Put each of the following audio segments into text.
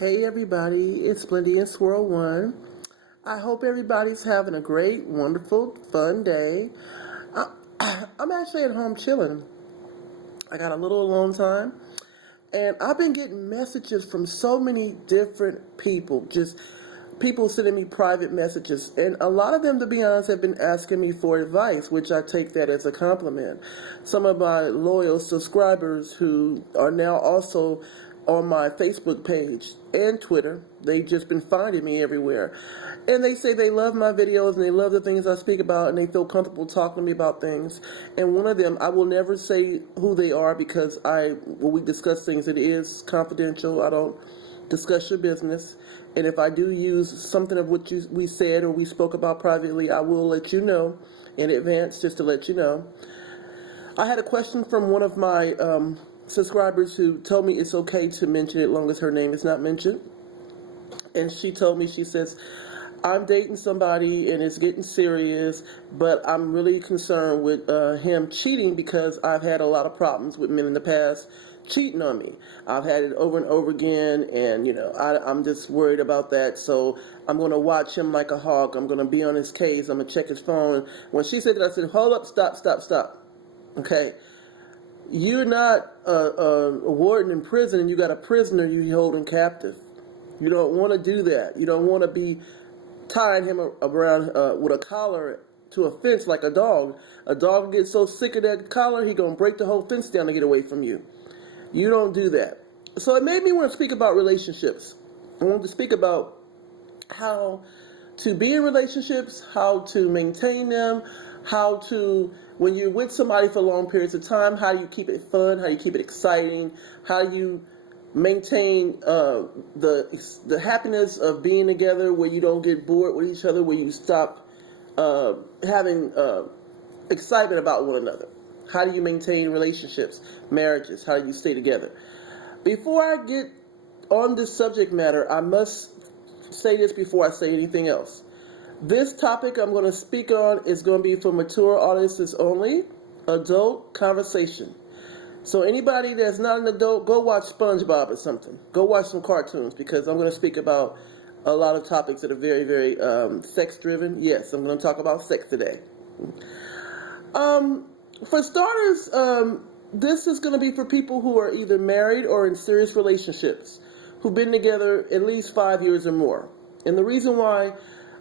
Hey everybody, it's Blindy and Swirl One. I hope everybody's having a great, wonderful, fun day. I'm actually at home chilling. I got a little alone time, and I've been getting messages from so many different people, just people sending me private messages, and a lot of them, to be honest, have been asking me for advice, which I take that as a compliment. Some of my loyal subscribers who are now also on my Facebook page and Twitter, they've just been finding me everywhere. And they say they love my videos and they love the things I speak about and they feel comfortable talking to me about things. And one of them, I will never say who they are because when we discuss things, it is confidential. I don't discuss your business. And if I do use something of what we said or we spoke about privately, I will let you know in advance, just to let you know. I had a question from one of my subscribers who told me it's okay to mention it as long as her name is not mentioned. And she told me, she says, I'm dating somebody and it's getting serious, but I'm really concerned with him cheating because I've had a lot of problems with men in the past cheating on me. I've had it over and over again, and I'm just worried about that. So I'm going to watch him like a hawk. I'm going to be on his case. I'm going to check his phone. When she said that, I said, hold up, stop. Okay. You're not a warden in prison and you got a prisoner you holding captive. You don't want to do that. You don't want to be tying him around with a collar to a fence like a dog. A dog gets so sick of that collar, he going to break the whole fence down to get away from you. You don't do that. So it made me want to speak about relationships. I wanted to speak about how to be in relationships, how to maintain them, how to, when you're with somebody for long periods of time, how do you keep it fun, how do you keep it exciting, how do you maintain the happiness of being together where you don't get bored with each other, where you stop having excitement about one another. How do you maintain relationships, marriages? How do you stay together? Before I get on this subject matter, I must say this before I say anything else. This topic I'm going to speak on is going to be for mature audiences only, adult conversation. So anybody that's not an adult, go watch SpongeBob or something. Go watch some cartoons because I'm going to speak about a lot of topics that are very, very sex-driven. Yes, I'm going to talk about sex today. For starters, this is going to be for people who are either married or in serious relationships, who've been together at least 5 years or more. And the reason why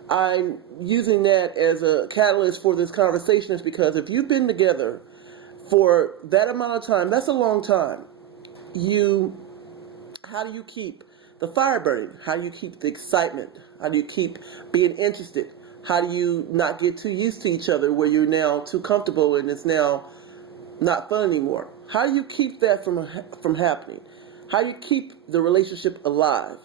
I'm using that as a catalyst for this conversation is because if you've been together for that amount of time, that's a long time. How do you keep the fire burning? How do you keep the excitement? How do you keep being interested? How do you not get too used to each other where you're now too comfortable and it's now not fun anymore? How do you keep that from happening? How do you keep the relationship alive?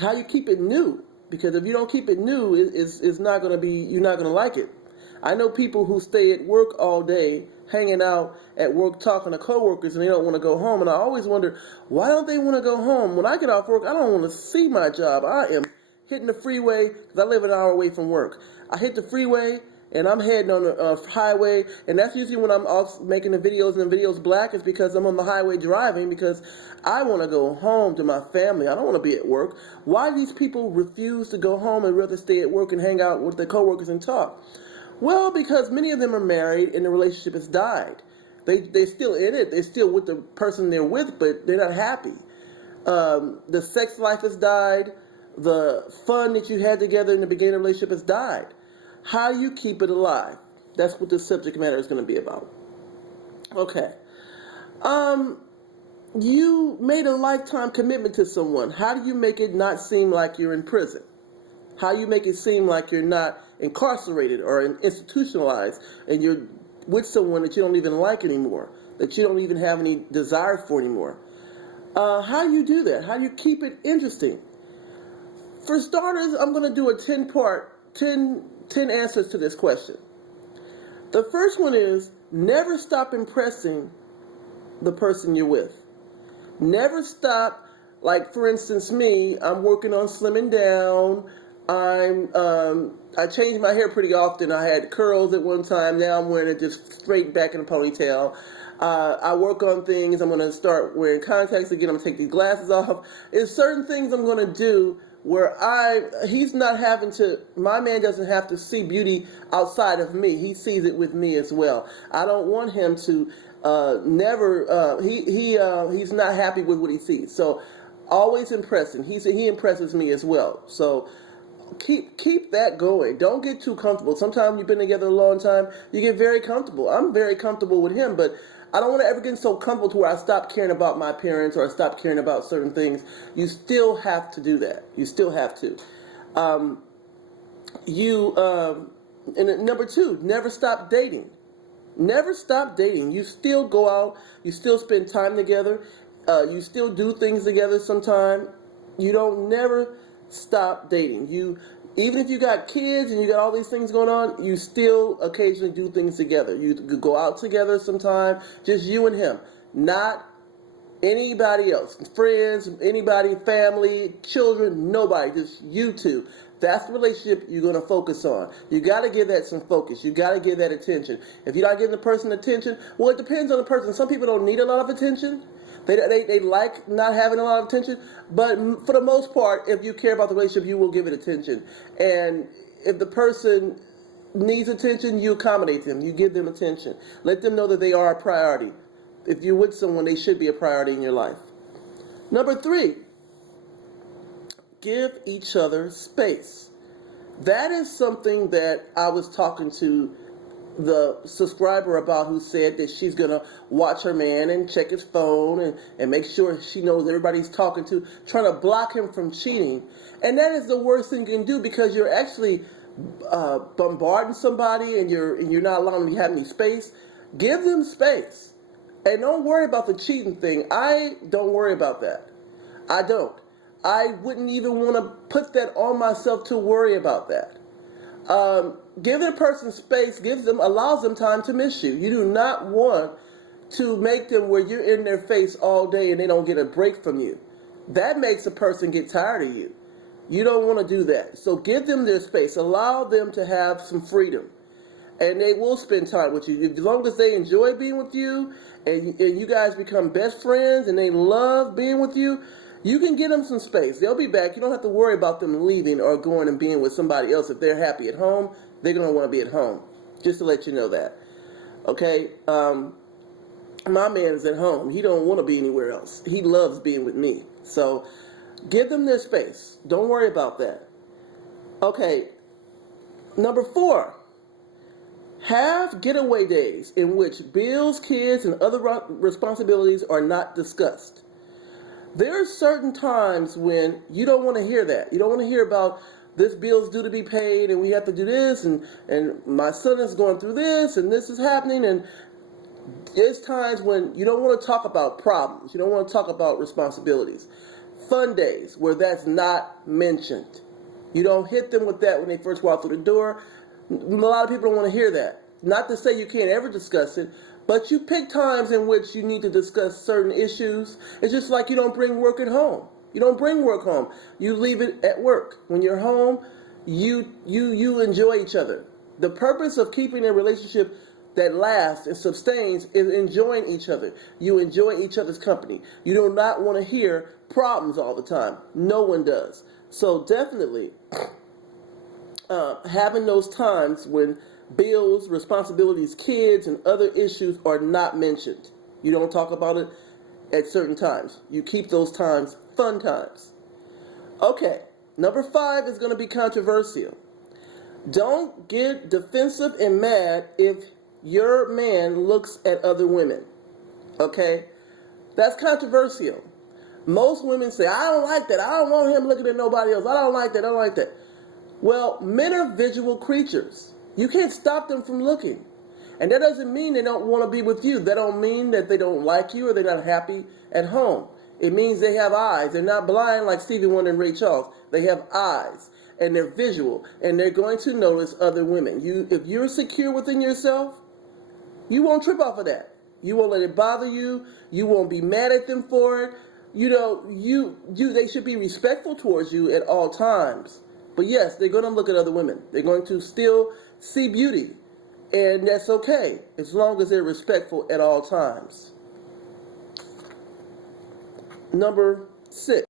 How do you keep it new? Because if you don't keep it new, it's not going to be, you're not going to like it. I know people who stay at work all day, hanging out at work, talking to coworkers, and they don't want to go home. And I always wonder, why don't they want to go home? When I get off work, I don't want to see my job. I am hitting the freeway, because I live an hour away from work. I hit the freeway, and I'm heading on the highway, and that's usually when I'm off making the videos, and the video's black, is because I'm on the highway driving, because I want to go home to my family. I don't want to be at work. Why do these people refuse to go home and rather stay at work and hang out with their coworkers and talk? Well, because many of them are married and the relationship has died. They're still in it. They're still with the person they're with, but they're not happy. The sex life has died. The fun that you had together in the beginning of the relationship has died. How do you keep it alive? That's what this subject matter is going to be about. Okay. You made a lifetime commitment to someone. How do you make it not seem like you're in prison? How do you make it seem like you're not incarcerated or institutionalized and you're with someone that you don't even like anymore, that you don't even have any desire for anymore? How do you do that? How do you keep it interesting? For starters, I'm going to do a 10 answers to this question. The first one is never stop impressing the person you're with. Never stop. Like, for instance, me, I'm working on slimming down. I change my hair pretty often. I had curls at one time. Now I'm wearing it just straight back in a ponytail. I work on things. I'm going to start wearing contacts again. I'm going to take these glasses off. There's certain things I'm going to do where he's not having to, my man doesn't have to see beauty outside of me. He sees it with me as well. I don't want him to he's not happy with what he sees. So always impressing. He impresses me as well. So keep that going. Don't get too comfortable. Sometimes you've been together a long time, you get very comfortable. I'm very comfortable with him, but I don't want to ever get so comfortable to where I stop caring about my parents or I stop caring about certain things. You still have to do that. You still have to. And number 2, never stop dating. Never stop dating. You still go out. You still spend time together. You still do things together sometime. You don't never stop dating. Even if you got kids and you got all these things going on, you still occasionally do things together. You go out together sometime, just you and him, not anybody else, friends, anybody, family, children, nobody, just you two. That's the relationship you're going to focus on. You got to give that some focus. You got to give that attention. If you're not giving the person attention, well, it depends on the person. Some people don't need a lot of attention. They like not having a lot of attention, but for the most part, if you care about the relationship, you will give it attention. And if the person needs attention, you accommodate them. You give them attention. Let them know that they are a priority. If you're with someone, they should be a priority in your life. Number 3, give each other space. That is something that I was talking to the subscriber about, who said that she's going to watch her man and check his phone and make sure she knows everybody's talking to, trying to block him from cheating. And that is the worst thing you can do, because you're actually bombarding somebody and you're not allowing them to have any space. Give them space. And don't worry about the cheating thing. I don't worry about that. I don't. I wouldn't even want to put that on myself to worry about that. Giving a person space allows them time to miss you. You do not want to make them where you're in their face all day and they don't get a break from you. That makes a person get tired of you. You don't want to do that. So give them their space. Allow them to have some freedom. And they will spend time with you. As long as they enjoy being with you and you guys become best friends and they love being with you, you can give them some space. They'll be back. You don't have to worry about them leaving or going and being with somebody else. If they're happy at home, they're going to want to be at home. Just to let you know that. Okay? My man is at home. He don't want to be anywhere else. He loves being with me. So give them their space. Don't worry about that. Okay. Number 4. Have getaway days in which bills, kids, and other responsibilities are not discussed. There are certain times when you don't want to hear that. You don't want to hear about this bill's due to be paid and we have to do this and my son is going through this and this is happening. And there's times when you don't want to talk about problems. You don't want to talk about responsibilities. Fun days where that's not mentioned. You don't hit them with that when they first walk through the door. A lot of people don't want to hear that. Not to say you can't ever discuss it, but you pick times in which you need to discuss certain issues. It's just like you don't bring work at home. You don't bring work home. You leave it at work. When you're home, you enjoy each other. The purpose of keeping a relationship that lasts and sustains is enjoying each other. You enjoy each other's company. You do not want to hear problems all the time. No one does. So definitely having those times when bills, responsibilities, kids, and other issues are not mentioned. You don't talk about it at certain times. You keep those times fun times. Okay, number 5 is going to be controversial. Don't get defensive and mad if your man looks at other women. Okay? That's controversial. Most women say, I don't like that. I don't want him looking at nobody else. I don't like that. I don't like that. Well, men are visual creatures. You can't stop them from looking. And that doesn't mean they don't want to be with you. That don't mean that they don't like you or they're not happy at home. It means they have eyes. They're not blind like Stevie Wonder and Ray Charles. They have eyes. And they're visual. And they're going to notice other women. If you're secure within yourself, you won't trip off of that. You won't let it bother you. You won't be mad at them for it. They should be respectful towards you at all times. But yes, they're going to look at other women. They're going to still see beauty. And that's okay, as long as they're respectful at all times. Number 6,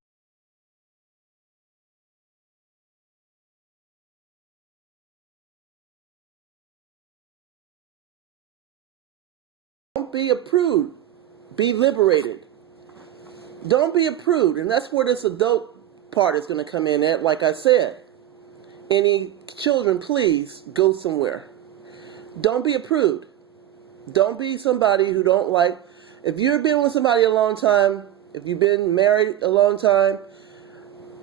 don't be a prude. Be liberated. Don't be a prude. And that's where this adult part is going to come in at, like I said. Any children, please go somewhere. Don't be a prude. Don't be somebody who don't like. If you've been with somebody a long time, if you've been married a long time,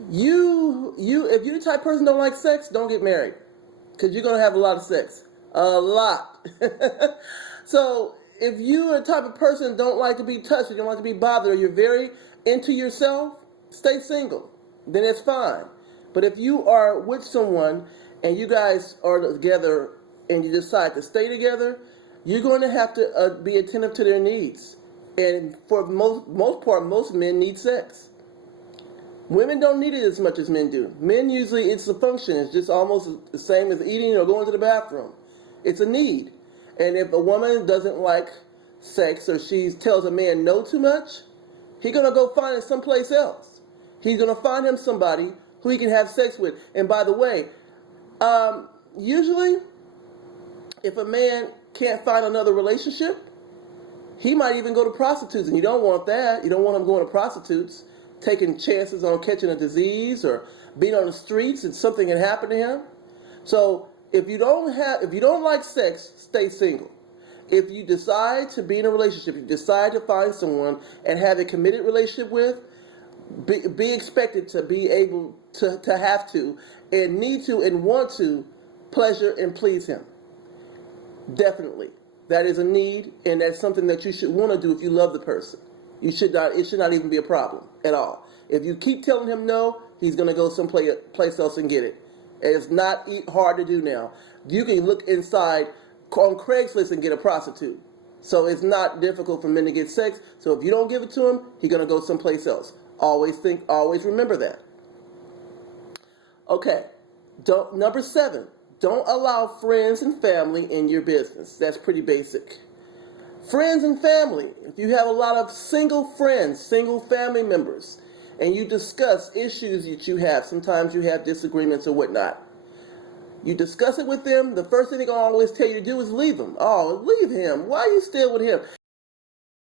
if you're the type of person who don't like sex, don't get married, because you're gonna have a lot of sex, a lot. So if you're the type of person who don't like to be touched, you don't like to be bothered, or you're very into yourself, stay single. Then it's fine. But if you are with someone and you guys are together and you decide to stay together, you're going to have to be attentive to their needs. And for most part, most men need sex. Women don't need it as much as men do. Men usually, it's a function. It's just almost the same as eating or going to the bathroom. It's a need. And if a woman doesn't like sex, or she tells a man no too much, he's going to go find it someplace else. He's going to find him somebody who he can have sex with. And by the way, usually, if a man can't find another relationship, he might even go to prostitutes, and you don't want that. You don't want him going to prostitutes, taking chances on catching a disease or being on the streets and something can happen to him. So if you don't like sex, stay single. If you decide to be in a relationship, you decide to find someone and have a committed relationship with, be expected to be able to have to and need to and want to pleasure and please him. Definitely. That is a need, and that's something that you should want to do if you love the person. It should not even be a problem at all. If you keep telling him no, he's going to go someplace else and get it. And it's not hard to do now. You can look inside on Craigslist and get a prostitute. So it's not difficult for men to get sex. So if you don't give it to him, he's going to go someplace else. Always remember that. Okay. Number 7. Don't allow friends and family in your business. That's pretty basic. Friends and family. If you have a lot of single friends, single family members, and you discuss issues that you have, sometimes you have disagreements or whatnot, you discuss it with them, the first thing they're going to always tell you to do is leave them. Oh, leave him. Why are you still with him?